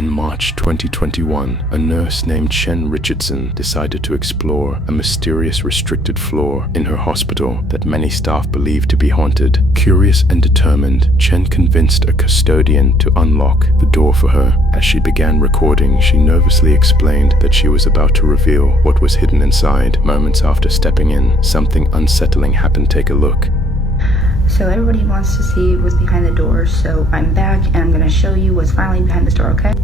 In March 2021, a nurse named Chen Richardson decided to explore a mysterious restricted floor in her hospital that many staff believed to be haunted. Curious and determined, Chen convinced a custodian to unlock the door for her. As she began recording, she nervously explained that she was about to reveal what was hidden inside. Moments after stepping in, something unsettling happened. Take a look. So everybody wants to see what's behind the door, so I'm back and I'm gonna show you what's finally behind this door, okay?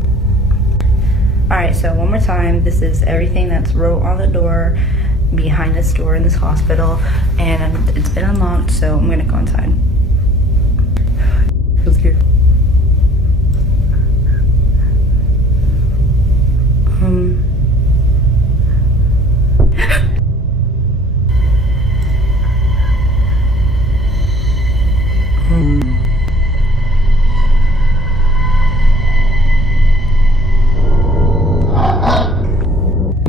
Alright, so one more time, this is everything that's wrote on the door behind this door in this hospital, and it's been unlocked, so I'm gonna go inside. Let's go. From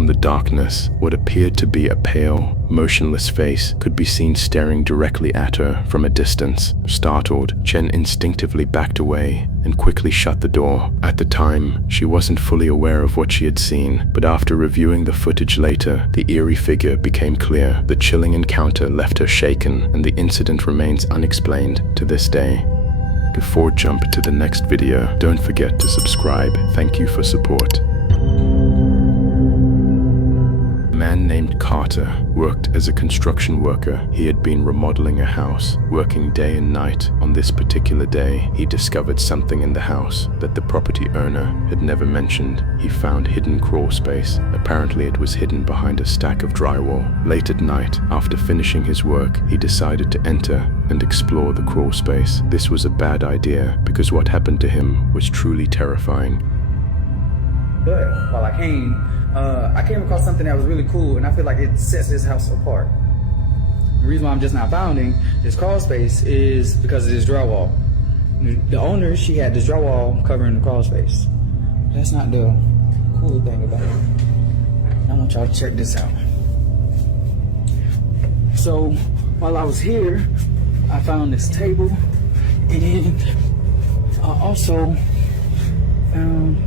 the darkness, what appeared to be a pale, motionless face could be seen staring directly at her from a distance. Startled, Chen instinctively backed away and quickly shut the door. At the time, she wasn't fully aware of what she had seen, but after reviewing the footage later, the eerie figure became clear. The chilling encounter left her shaken, and the incident remains unexplained to this day. Before jumping to the next video, don't forget to subscribe. Thank you for support. A man named Carter worked as a construction worker. He had been remodeling a house, working day and night. On this particular day, he discovered something in the house that the property owner had never mentioned. He found hidden crawl space. Apparently it was hidden behind a stack of drywall. Late at night, after finishing his work, he decided to enter and explore the crawl space. This was a bad idea because what happened to him was truly terrifying. But while I came across something that was really cool, and I feel like it sets this house apart. The reason why I'm just not founding this crawl space is because of this drywall. The owner, she had this drywall covering the crawl space. That's not the cool thing about it. I want y'all to check this out. So while I was here, I found this table, and I also found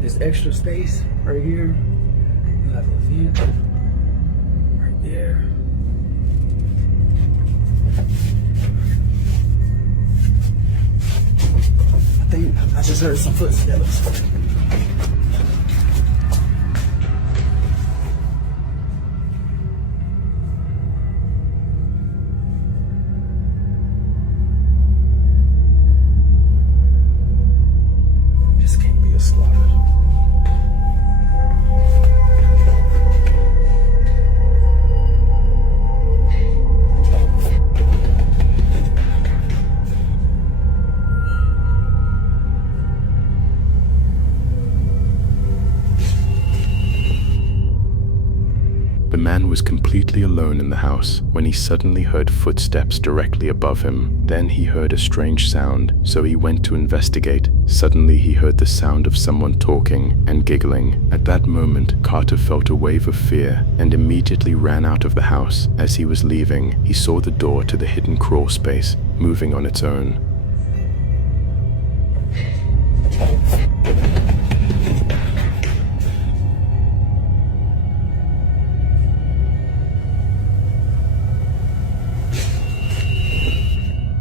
this extra space right here. We have a vent right there. I think I just heard some footsteps. This can't be a squatter. The man was completely alone in the house when he suddenly heard footsteps directly above him. Then he heard a strange sound, so he went to investigate. Suddenly he heard the sound of someone talking and giggling. At that moment, Carter felt a wave of fear and immediately ran out of the house. As he was leaving, he saw the door to the hidden crawl space moving on its own.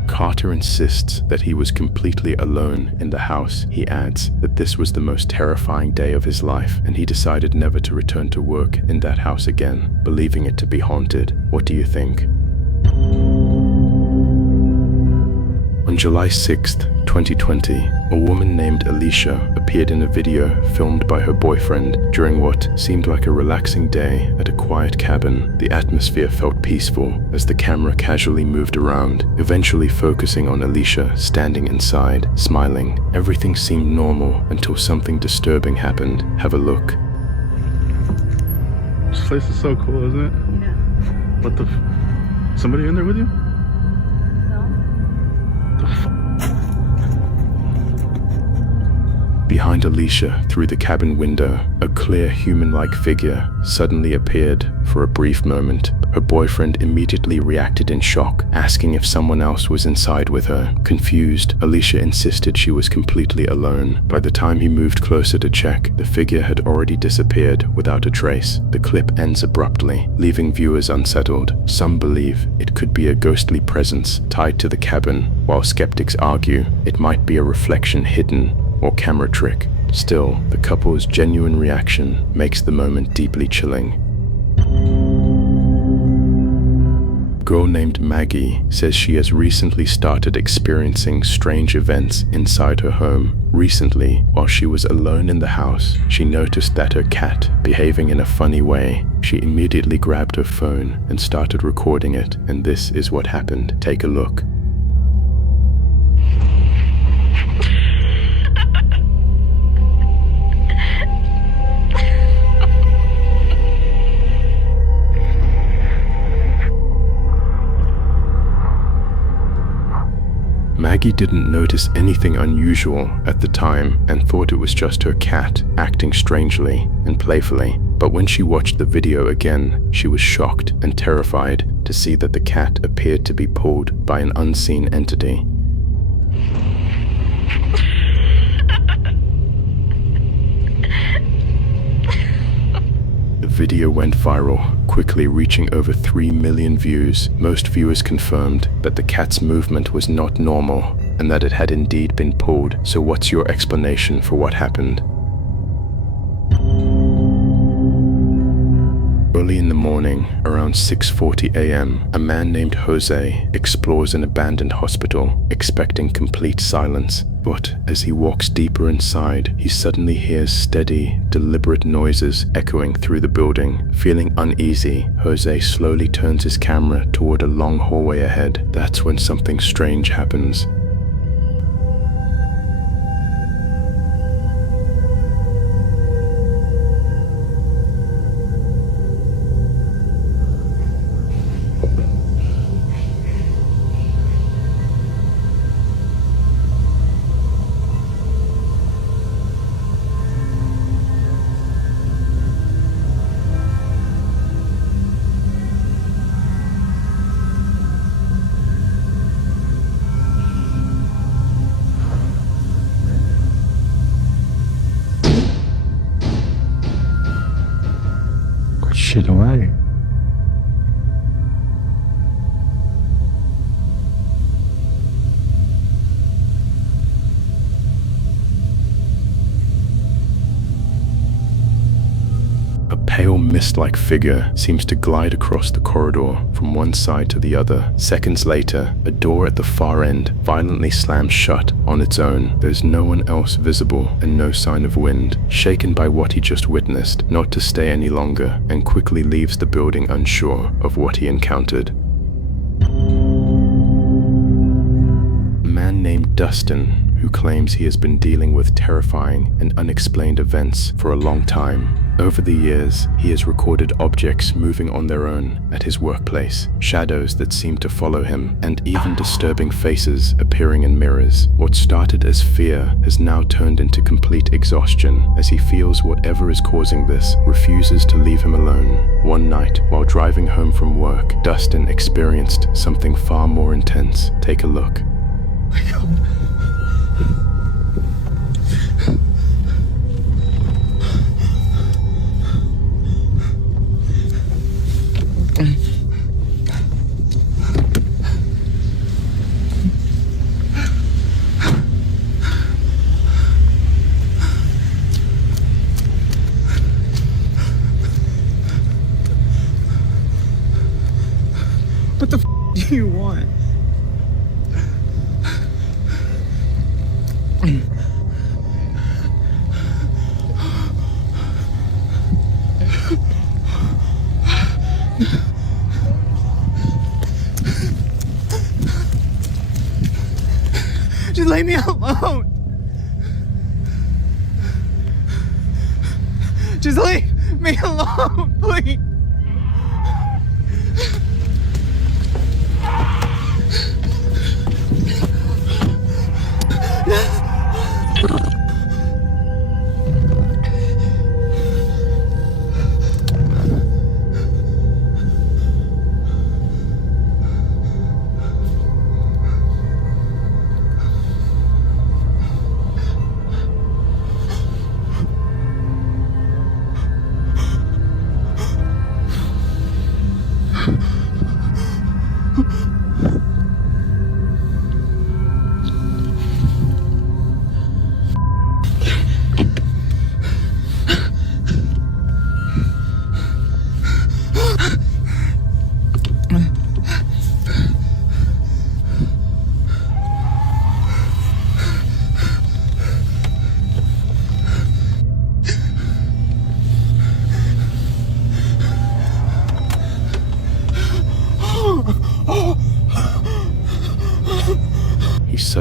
Carter insists that he was completely alone in the house. He adds that this was the most terrifying day of his life, and he decided never to return to work in that house again, believing it to be haunted. What do you think? On July 6th, 2020, a woman named Alicia appeared in a video filmed by her boyfriend during what seemed like a relaxing day at a quiet cabin. The atmosphere felt peaceful as the camera casually moved around, eventually focusing on Alicia standing inside, smiling. Everything seemed normal until something disturbing happened. Have a look. This place is so cool, isn't it? Yeah. What the somebody in there with you? No. The Behind Alicia, through the cabin window, a clear human-like figure suddenly appeared for a brief moment. Her boyfriend immediately reacted in shock, asking if someone else was inside with her. Confused, Alicia insisted she was completely alone. By the time he moved closer to check, the figure had already disappeared without a trace. The clip ends abruptly, leaving viewers unsettled. Some believe it could be a ghostly presence tied to the cabin, while skeptics argue it might be a reflection hidden or camera trick. Still, the couple's genuine reaction makes the moment deeply chilling. A girl named Maggie says she has recently started experiencing strange events inside her home. Recently, while she was alone in the house, she noticed that her cat behaving in a funny way. She immediately grabbed her phone and started recording it, and this is what happened. Take a look. Maggie didn't notice anything unusual at the time and thought it was just her cat acting strangely and playfully. But when she watched the video again, she was shocked and terrified to see that the cat appeared to be pulled by an unseen entity. The video went viral, quickly reaching over 3 million views. Most viewers confirmed that the cat's movement was not normal and that it had indeed been pulled. So what's your explanation for what happened? Early in the morning, around 6:40 a.m., a man named Jose explores an abandoned hospital, expecting complete silence. But as he walks deeper inside, he suddenly hears steady, deliberate noises echoing through the building. Feeling uneasy, Jose slowly turns his camera toward a long hallway ahead. That's when something strange happens. Shit away. A pale mist-like figure seems to glide across the corridor from one side to the other. Seconds later, a door at the far end violently slams shut on its own. There's no one else visible and no sign of wind. Shaken by what he just witnessed, not to stay any longer, and quickly leaves the building unsure of what he encountered. A man named Dustin, who claims he has been dealing with terrifying and unexplained events for a long time. Over the years, he has recorded objects moving on their own at his workplace, shadows that seem to follow him, and even disturbing faces appearing in mirrors. What started as fear has now turned into complete exhaustion, as he feels whatever is causing this refuses to leave him alone. One night, while driving home from work, Dustin experienced something far more intense. Take a look. My God. What the f do you want? Just leave me alone. Just leave me alone, please.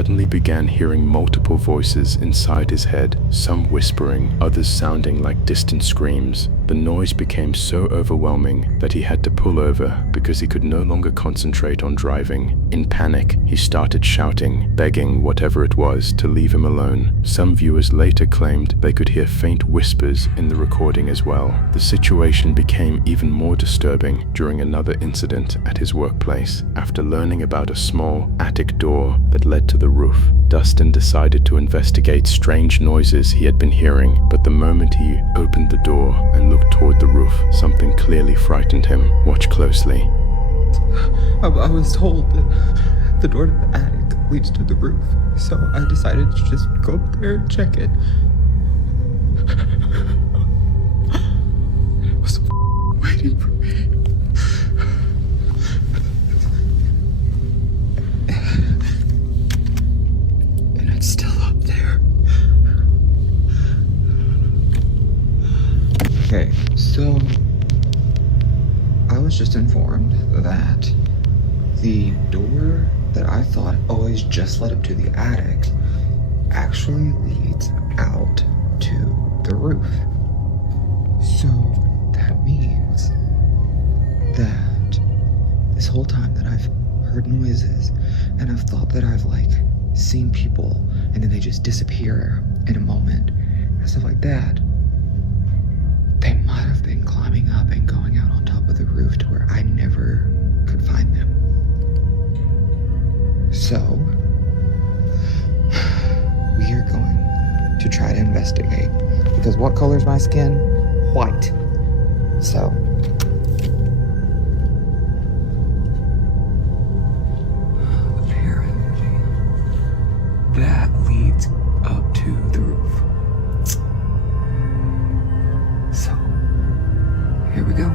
suddenly began hearing multiple voices inside his head, some whispering, others sounding like distant screams. The noise became so overwhelming that he had to pull over because he could no longer concentrate on driving. In panic, he started shouting, begging whatever it was to leave him alone. Some viewers later claimed they could hear faint whispers in the recording as well. The situation became even more disturbing during another incident at his workplace. After learning about a small attic door that led to the roof, Dustin decided to investigate strange noises he had been hearing, but the moment he opened the door and looked toward the roof, something clearly frightened him. Watch closely. I was told that the door to the attic leads to the roof, so I decided to just go up there and check it. It was waiting for me. And it's still up there. Okay, so I was just informed that the door that I thought always just led up to the attic actually leads out to the roof. So that means that this whole time that I've heard noises and I've thought that I've seen people and then they just disappear in a moment and stuff like that, they might have been climbing up and going out on top of the roof to where I never could find them. So, we are going to try to investigate. Because what color is my skin? White. So, apparently, that leads up to the roof. So, here we go.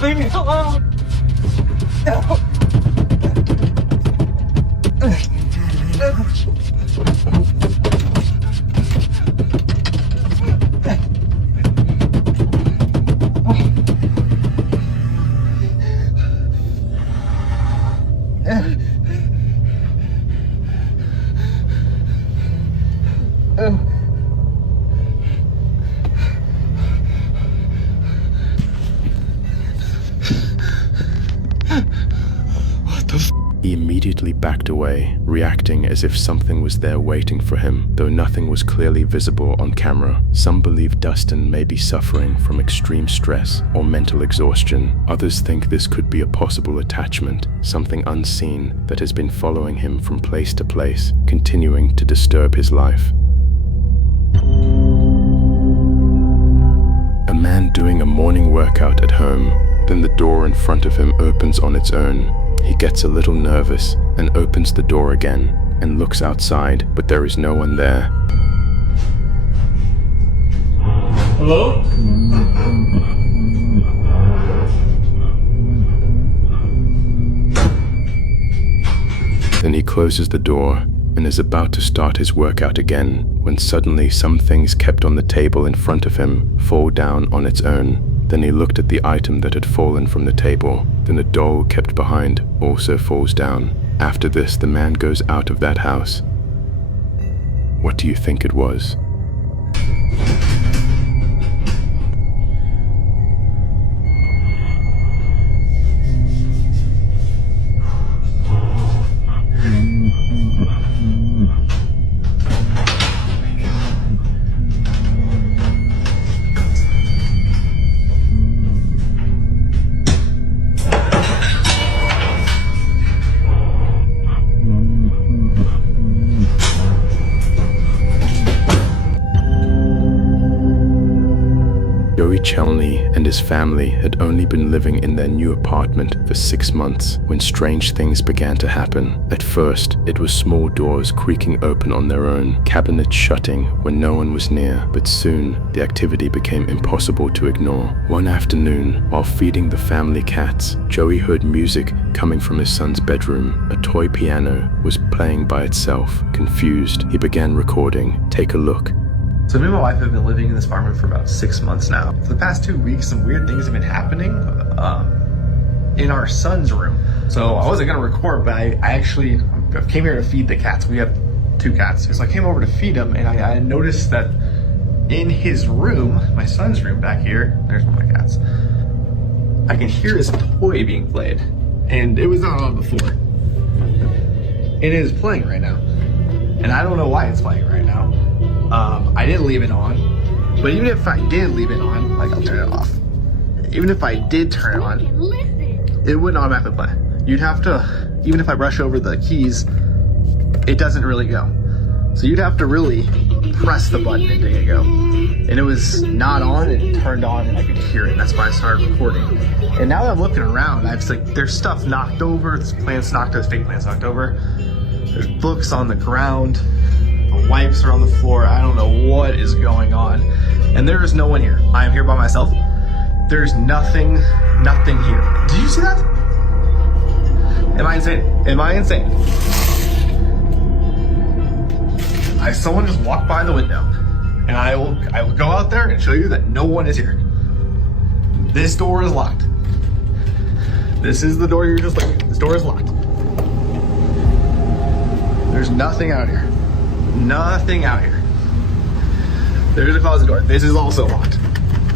Leave me alone! No! He immediately backed away, reacting as if something was there waiting for him, though nothing was clearly visible on camera. Some believe Dustin may be suffering from extreme stress or mental exhaustion. Others think this could be a possible attachment, something unseen that has been following him from place to place, continuing to disturb his life. A man doing a morning workout at home, then the door in front of him opens on its own. He gets a little nervous and opens the door again and looks outside, but there is no one there. Hello? Then he closes the door and is about to start his workout again, when suddenly some things kept on the table in front of him fall down on its own. Then he looked at the item that had fallen from the table. Then the doll kept behind also falls down. After this, the man goes out of that house. What do you think it was? Chelney and his family had only been living in their new apartment for 6 months when strange things began to happen. At first, it was small doors creaking open on their own, cabinets shutting when no one was near, but soon the activity became impossible to ignore. One afternoon, while feeding the family cats, Joey heard music coming from his son's bedroom. A toy piano was playing by itself. Confused, he began recording. Take a look. So me and my wife have been living in this apartment for about 6 months now. For the past 2 weeks, some weird things have been happening in our son's room. So I wasn't gonna record, but I actually came here to feed the cats. We have 2 cats. So I came over to feed them, and I noticed that in his room, my son's room back here, there's one of my cats, I can hear his toy being played. And it was not on before. It is playing right now. And I don't know why it's playing right now. I didn't leave it on, but even if I did leave it on, like, I'll turn it off. Even if I did turn it on, it wouldn't automatically play. You'd have to, even if I brush over the keys, it doesn't really go. So you'd have to really press the button and make it go. And it was not on, and it turned on, and I could hear it. That's why I started recording. And now that I'm looking around, I was like, there's stuff knocked over, there's plants knocked over, fake plants knocked over. There's books on the ground. The wipes are on the floor. I don't know what is going on. And there is no one here. I am here by myself. There's nothing here. Did you see that? Am I insane? Am I insane? Someone just walked by the window. And I will go out there and show you that no one is here. This door is locked. This is the door you're just looking at. This door is locked. There's nothing out here. Nothing out here. There's a closet door. This is also locked.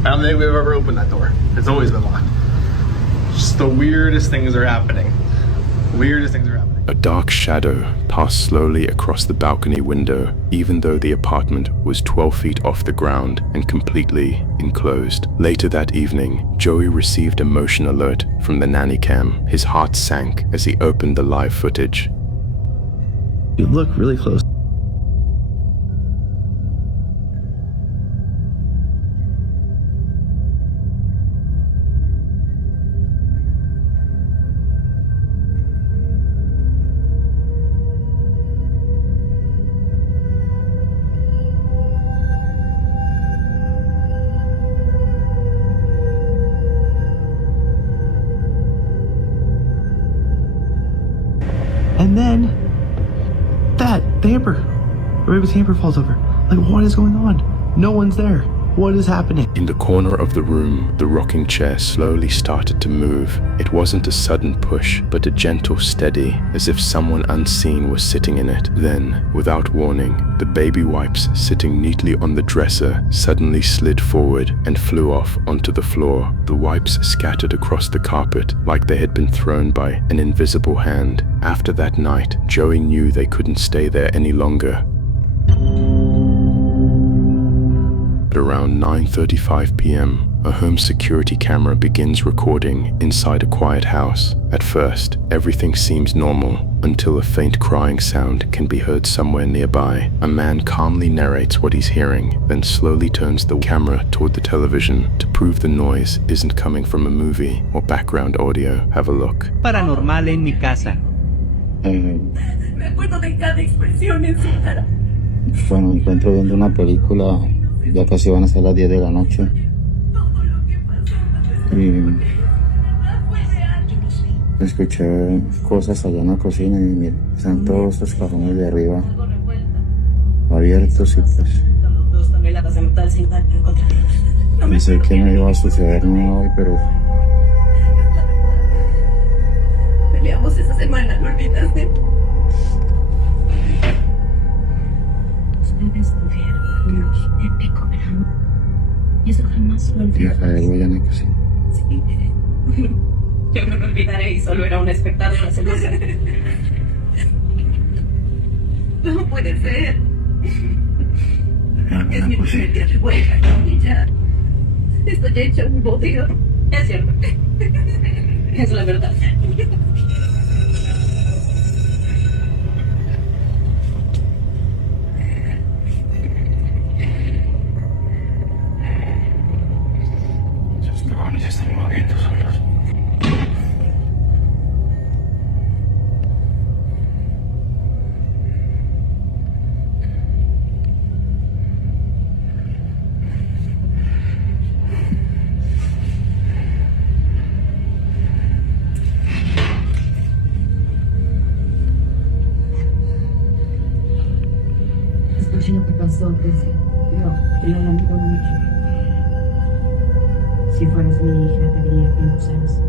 I don't think we've ever opened that door. It's always been locked. Just the weirdest things are happening. Weirdest things are happening. A dark shadow passed slowly across the balcony window, even though the apartment was 12 feet off the ground and completely enclosed. Later that evening, Joey received a motion alert from the nanny cam. His heart sank as he opened the live footage. You look really close. And then the hamper, or maybe the hamper falls over. Like, what is going on? No one's there. What is happening? In the corner of the room, the rocking chair slowly started to move. It wasn't a sudden push, but a gentle steady, as if someone unseen was sitting in it. Then, without warning, the baby wipes sitting neatly on the dresser suddenly slid forward and flew off onto the floor. The wipes scattered across the carpet like they had been thrown by an invisible hand. After that night, Joey knew they couldn't stay there any longer. At around 9:35 p.m., a home security camera begins recording inside a quiet house. At first, everything seems normal until a faint crying sound can be heard somewhere nearby. A man calmly narrates what he's hearing, then slowly turns the camera toward the television to prove the noise isn't coming from a movie or background audio. Have a look. Paranormal en mi casa. Me acuerdo de cada expresión en su cara. Bueno, me encuentro viendo una película, ya casi van a ser las 10 de la noche. Y escuché cosas allá en la cocina y mira, están todos los cajones de arriba abiertos y pues pensé que no iba a suceder nada hoy, pero peleamos esa semana, ¿lo olvidaste? Ustedes tuvieron un épico verano y eso jamás lo olvidaré. hija de Guayana casi. Sí. Yo no lo olvidaré y solo era un espectador celosa. No puede ser. Es mi primer día de huelga y ya estoy hecha un bodrio. Es cierto. Es la verdad. Ya están moviendo solos. Escuché lo que pasó antes. No, lo lamento mucho. Si fueras mi hija, te diría que no sabes.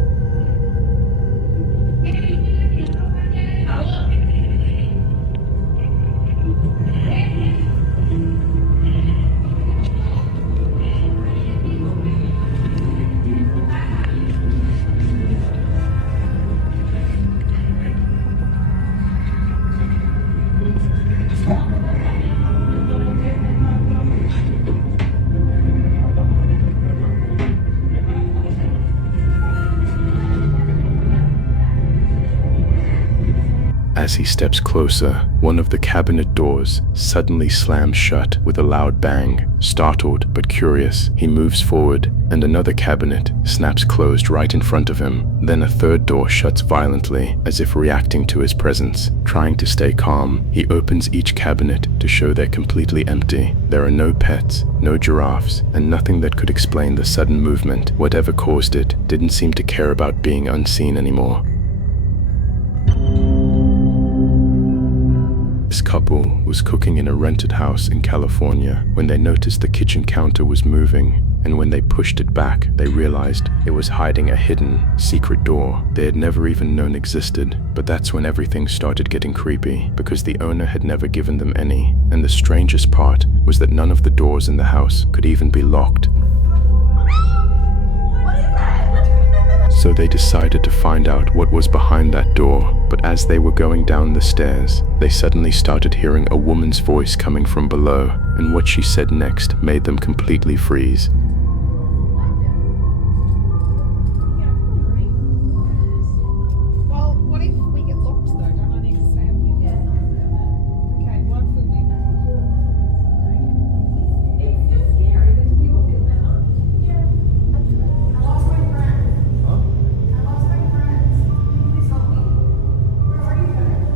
As he steps closer, one of the cabinet doors suddenly slams shut with a loud bang. Startled but curious, he moves forward, and another cabinet snaps closed right in front of him. Then a third door shuts violently, as if reacting to his presence. Trying to stay calm, he opens each cabinet to show they're completely empty. There are no pets, no giraffes, and nothing that could explain the sudden movement. Whatever caused it didn't seem to care about being unseen anymore. This couple was cooking in a rented house in California when they noticed the kitchen counter was moving, and when they pushed it back, they realized it was hiding a hidden, secret door they had never even known existed. But that's when everything started getting creepy, because the owner had never given them any, and the strangest part was that none of the doors in the house could even be locked. So they decided to find out what was behind that door, but as they were going down the stairs, they suddenly started hearing a woman's voice coming from below, and what she said next made them completely freeze. Well, what if we get locked though? Don't I need to stay up here? Yeah. Okay, what could we do? It's just scary. There's people feel that. Yeah. I lost my friend.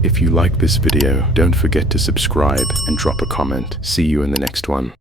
If you like this video, don't forget to subscribe and drop a comment. See you in the next one.